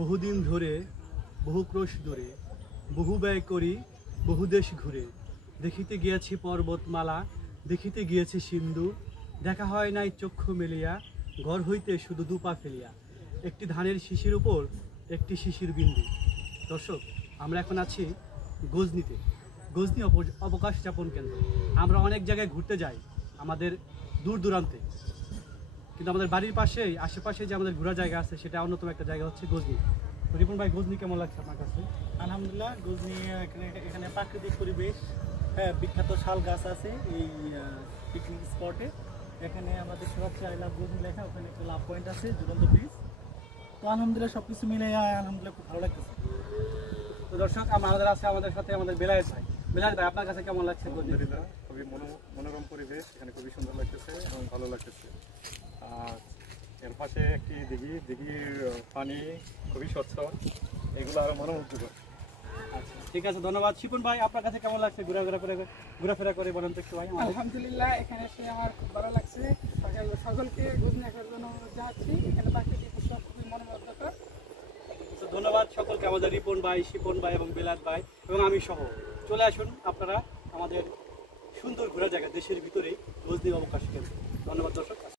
বহুদিন ধরে বহু ক্রোশ দূরে বহু ব্যয় করি বহু দেশ ঘুরে দেখিতে গিয়াছি পর্বতমালা দেখিতে গিয়েছি সিন্ধু দেখা হয় নাই চক্ষু মেলিয়া ঘর হইতে শুধু দুপা ফেলিয়া একটি ধানের শিশির উপর একটি শিশির বিন্দু। দর্শক, আমরা এখন আছি গজনিতে, গজনি অবকাশ যাপন কেন্দ্র। আমরা অনেক জায়গায় ঘুরতে যাই আমাদের দূর দূরান্তে, কিন্তু আমাদের বাড়ির পাশেই আশেপাশে যে আমাদের ঘোরার জায়গা আছে সেটা অন্যতম একটা জায়গা হচ্ছে গজনি। রিপন ভাই, গজনি কেমন লাগছে আপনার কাছে? আলহামদুলিল্লাহ, গজনি এখানে প্রাকৃতিক পরিবেশ, হ্যাঁ, বিখ্যাত শাল গাছ আছে এই পিকনিক স্পটে। এখানে আমরা দেখতে পাচ্ছি আই লাভ গজনি লেখা, ওখানে একটা লাভ পয়েন্ট আছে, ঝুলন্ত ব্রিজ। তো আলহামদুলিল্লাহ সব কিছু মিলে আলহামদুলিল্লাহ খুব ভালো লাগতেছে। তো দর্শক, আমাদের আছে আমাদের সাথে আমাদের বেলায়েত ভাই। বেলায়েত ভাই, আপনার কাছে কেমন লাগছে? আলহামদুলিল্লাহ, খুবই মনোরম পরিবেশ, এখানে খুবই সুন্দর লাগতেছে এবং ভালো লাগতেছে। আর এর পাশে একটি দিঘির পানি খুবই স্বচ্ছ, এগুলো আরো মনোমুগ্ধকর। আচ্ছা, ঠিক আছে, ধন্যবাদ। শিপন ভাই, আপনার কাছে কেমন লাগছে ঘোরাফেরা করে বলেন তো একটু ভাই। আলহামদুলিল্লাহ, এখানে এসে আমার খুব ভালো লাগছে। সকলকে গজনি আসার জন্য অনুরোধ জানাচ্ছি। এখানে প্রাকৃতিক দৃশ্য খুবই মনোমুগ্ধকর। ধন্যবাদ সকলকে, আমাদের রিপন ভাই, শিপন ভাই এবং বেলায়েত ভাই এবং আমি সহ। চলে আসুন আপনারা আমাদের সুন্দর ঘোরার জায়গা, দেশের ভিতরেই গজনি অবকাশ কেন্দ্র। ধন্যবাদ দর্শক।